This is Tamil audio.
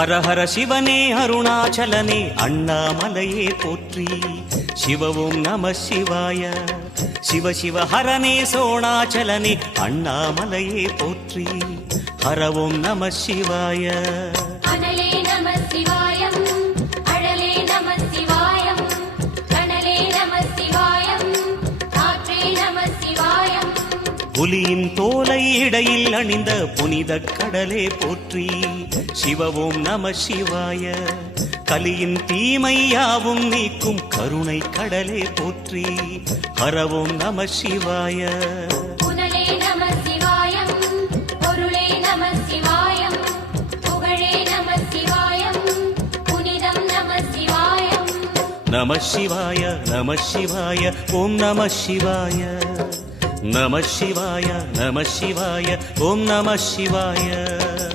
ஹர ஹர சிவனே அருணாச்சலனே அண்ணாமலையே போற்றி. சிவ ஓம் நம சிவாய. சிவ சிவ ஹரனே சோணாச்சலனே அண்ணாமலையே போற்றி. ஹர ஓம் நம சிவாய. அனலே நம சிவாயம், அழலே நம சிவாயம், கனலே நம சிவாயம், காற்றே நம சிவாயம். புலியின் தோலை இடையில் அணிந்த புனித கடலே போற்றி. சிவ ஓம் நம சிவாய. கலியின் தீமையாவும் நீக்கும் கருணை கடலே போற்றி. ஹர ஓம் நம சிவாய. புனலே நம சிவாயம், பொருளே நம சிவாயம், புகழே நம சிவாயம், புனிதம் நம சிவாயம். நம சிவாய நம சிவாய ஓம் நம சிவாய. நம சிவாய நம சிவாய ஓம் நம சிவாய.